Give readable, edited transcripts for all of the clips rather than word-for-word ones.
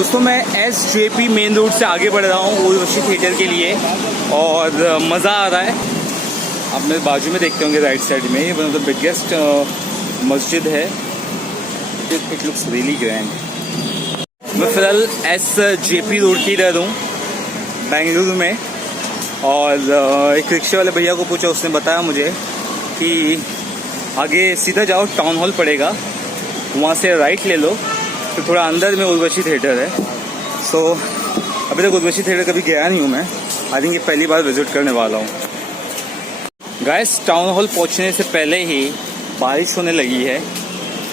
दोस्तों मैं SJP main road से आगे बढ़ रहा हूँ उर्वशी थिएटर के लिए और मज़ा आ रहा है। आप मेरे बाजू में देखते होंगे राइट साइड में, वन ऑफ द बिगेस्ट मस्जिद है। It looks really grand. मैं फिलहाल SJP रोड की इधर हूँ बेंगलुरु में, और एक रिक्शे वाले भैया को पूछा, उसने बताया मुझे कि आगे सीधा जाओ, टाउन हॉल पड़ेगा, वहाँ से राइट ले लो, तो थोड़ा अंदर में उर्वशी थिएटर है। सो अभी तक उर्वशी थिएटर कभी गया नहीं हूँ मैं, आई थिंक ये पहली बार विजिट करने वाला हूँ। गाइस, टाउन हॉल पहुँचने से पहले ही बारिश होने लगी है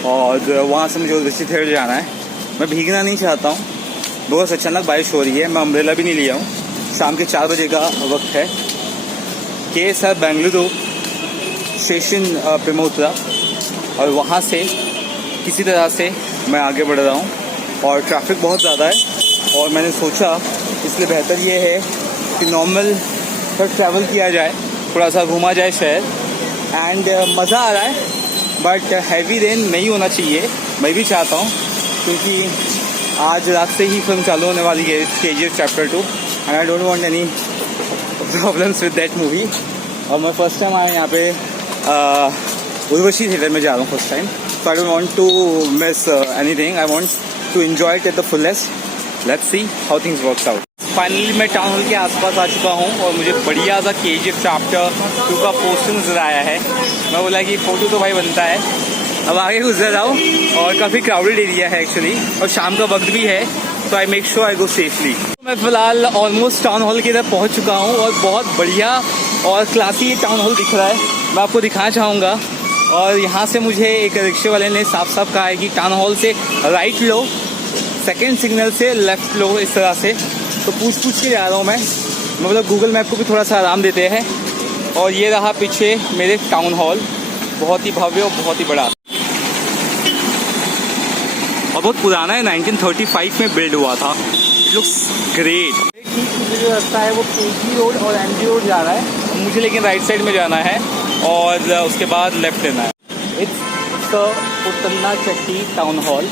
और वहाँ से मुझे उर्वशी थिएटर जाना है। मैं भीगना नहीं चाहता हूँ, बहुत अचानक बारिश हो रही है। मैं अम्ब्रेला भी नहीं लिया हूँ। शाम के 4 बजे का वक्त है। KSR बेंगलुरु स्टेशन पे मैं उतरा और वहाँ से किसी तरह से मैं आगे बढ़ रहा हूँ और ट्रैफिक बहुत ज़्यादा है और मैंने सोचा इसलिए बेहतर ये है कि नॉर्मल पर ट्रैवल किया जाए, थोड़ा सा घूमा जाए शहर। एंड मज़ा आ रहा है, बट हैवी रेन नहीं होना चाहिए। मैं भी चाहता हूँ, क्योंकि आज रात से ही फिल्म चालू होने वाली है KGF Chapter 2 and I don't want any problems with that movie. और मैं फर्स्ट टाइम आया यहाँ पे उर्वशी थिएटर में जा रहा हूँ first time, so I don't want to miss anything. I want to enjoy it at the fullest. Let's see how things works out. Finally मैं टाउन हॉल के आसपास आ चुका हूँ और मुझे बढ़िया सा KGF Chapter 2 का पोस्टर नजर आया है। मैं बोला कि फोटो तो भाई बनता है। अब आगे गुजर रहा हूँ और काफ़ी क्राउडेड एरिया है एक्चुअली, और शाम का वक्त भी है, तो I make sure I go safely. मैं फिलहाल ऑलमोस्ट टाउन हॉल की तरफ पहुँच चुका हूँ और बहुत बढ़िया और क्लासी टाउन हॉल दिख रहा है। मैं आपको दिखाना चाहूँगा। और यहाँ से मुझे एक रिक्शे वाले ने साफ साफ कहा है कि टाउन हॉल से राइट लो, सेकंड सिग्नल से लेफ्ट लो, इस तरह से। तो पूछ के जा रहा हूँ मैं, मतलब गूगल मैप को भी थोड़ा सा आराम देते हैं। और ये रहा पीछे मेरे टाउन हॉल, बहुत ही भव्य और बहुत ही बड़ा और बहुत पुराना है। 1935 में बिल्ड हुआ था। It looks great. ठीक जो रास्ता है वो KG रोड और MG रोड जा रहा है, मुझे लेकिन राइट साइड में जाना है और उसके बाद लेफ्ट लेना है। इट्स पुतन्ना चट्टी टाउन हॉल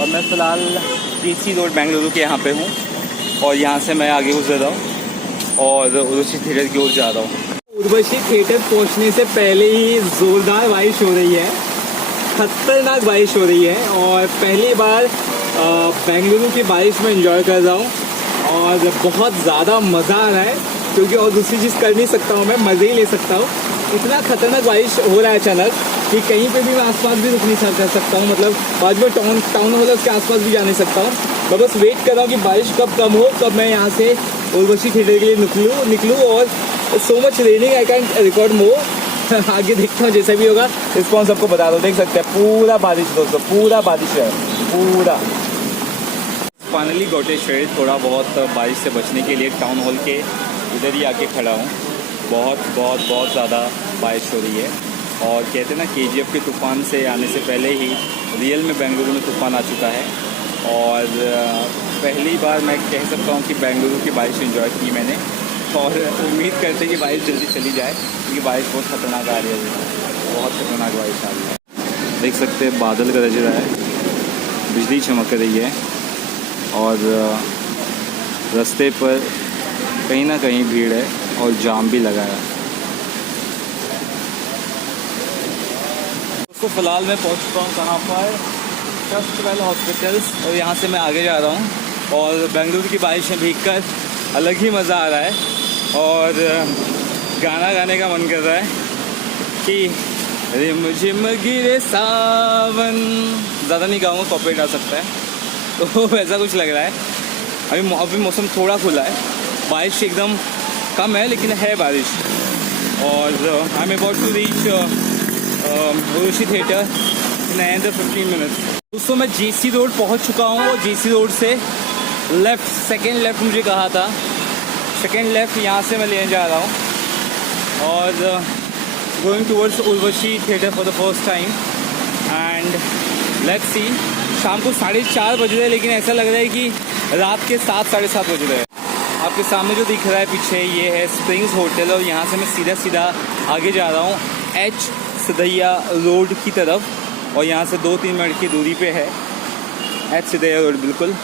और मैं फ़िलहाल KC रोड बेंगलुरु के यहाँ पे हूँ और यहाँ से मैं आगे गुजर रहा हूँ और उर्वशी थिएटर की ओर जा रहा हूँ। उर्वशी थिएटर पहुँचने से पहले ही ज़ोरदार बारिश हो रही है, खतरनाक बारिश हो रही है और पहली बार बेंगलुरु की बारिश में एंजॉय कर रहा हूँ और बहुत ज़्यादा मज़ा आ रहा है, क्योंकि और दूसरी चीज़ कर नहीं सकता हूँ, मैं मज़े ही ले सकता हूँ। इतना खतरनाक बारिश हो रहा है अचानक कि कहीं पे भी मैं आसपास भी रुक नहीं कर सकता हूँ, मतलब बाद में टाउन हॉल उसके आसपास भी जा नहीं सकता हूँ। मैं बस वेट कर रहा हूँ कि बारिश कब कम हो, तब मैं यहाँ से उर्वशी थिएटर के लिए निकलूँ। और so much raining, I can record more. आगे देखता हूँ, जैसा भी होगा रिस्पॉन्स आपको बता दो। देख सकते हैं पूरा बारिश दोस्तों, पूरा बारिश है पूरा। फाइनली गोटेश्वरी, थोड़ा बहुत बारिश से बचने के लिए टाउन हॉल के इधर ही आके खड़ा हूँ। बहुत ज़्यादा बारिश हो रही है और कहते हैं ना KGF के तूफ़ान से आने से पहले ही रियल में बेंगलुरु में तूफ़ान आ चुका है। और पहली बार मैं कह सकता हूँ कि बेंगलुरु की बारिश एंजॉय की मैंने, और उम्मीद करते हैं कि बारिश जल्दी चली जाए, क्योंकि बारिश बहुत ख़तरनाक आ रही है, बहुत ख़तरनाक बारिश आ रही है। देख सकते हैं बादल गरज रहा है, बिजली चमक रही है और रास्ते पर कहीं ना कहीं भीड़ है और जाम भी लगा है। तो फिलहाल मैं पहुंच चुका हूँ कहाँ पर, ट्रस्ट हॉस्पिटल्स, और यहाँ से मैं आगे जा रहा हूँ। और बेंगलुरु की बारिश में भीगकर अलग ही मज़ा आ रहा है और गाना गाने का मन कर रहा है कि रिम झिम गिरे सावन। ज़्यादा नहीं गाऊँगा, कॉपीराइट आ सकता है, तो ऐसा कुछ लग रहा है। अभी मौसम थोड़ा खुला है, बारिश एकदम कम है लेकिन है बारिश। और I am about to reach Urvashi theatre in another 15 minutes. दोस्तों मैं JC रोड पहुंच चुका हूं और JC रोड से लेफ़्ट, सेकेंड लेफ़्ट मुझे कहा था, सेकेंड लेफ़्ट यहाँ से मैं लेने जा रहा हूँ और going towards Urvashi theatre for the first time. And let's see, शाम को 4:30 बज रहे हैं, लेकिन ऐसा लग रहा है कि रात के 7, 7:30 बज रहे हैं। आपके सामने जो दिख रहा है पीछे, ये है स्प्रिंग्स होटल और यहाँ से मैं सीधा आगे जा रहा हूँ सिद्धैया रोड की तरफ और यहाँ से 2-3 मिनट की दूरी पे है। एच सिद्धैया रोड, बिल्कुल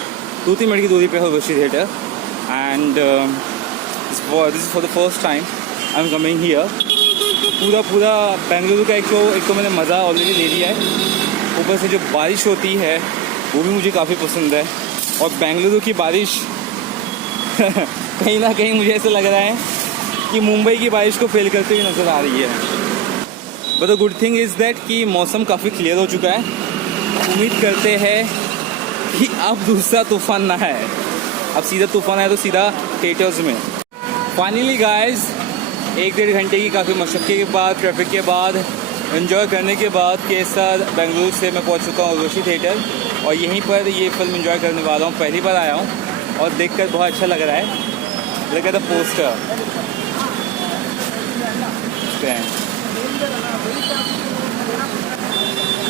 2-3 मिनट की दूरी पे है Urvashi theatre. And this is for the first time I am coming here. पूरा बेंगलुरु का एक तो मैंने मज़ा ऑलरेडी ले लिया है, ऊपर से जो बारिश होती है वो भी मुझे काफ़ी पसंद है। और बेंगलुरु की बारिश कहीं ना कहीं मुझे ऐसा लग रहा है कि मुंबई की बारिश को फेल करते हुए नज़र आ रही है। But the good thing is that कि मौसम काफ़ी क्लियर हो चुका है। उम्मीद करते हैं कि अब दूसरा तूफ़ान ना है, अब सीधा तूफ़ान है तो सीधा थिएटर्स में। फाइनली गाइस 1-1.5 घंटे की काफ़ी मशक्क़त के बाद, ट्रैफिक के बाद, एंजॉय करने के बाद के साथ बेंगलुरु से मैं पहुंच चुका हूँ उर्वशी थिएटर। और यहीं पर ये फिल्म एंजॉय करने वाला हूँ। पहली बार आया हूँ और देखकर बहुत अच्छा लग रहा है। Look at the poster.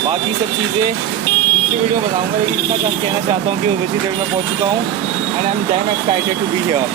बाकी सब चीज़ें दूसरी वीडियो में बताऊँगा, लेकिन इतना कहना चाहता हूँ कि उर्वशी थिएटर में पहुँच चुका हूँ and I am damn excited to be here.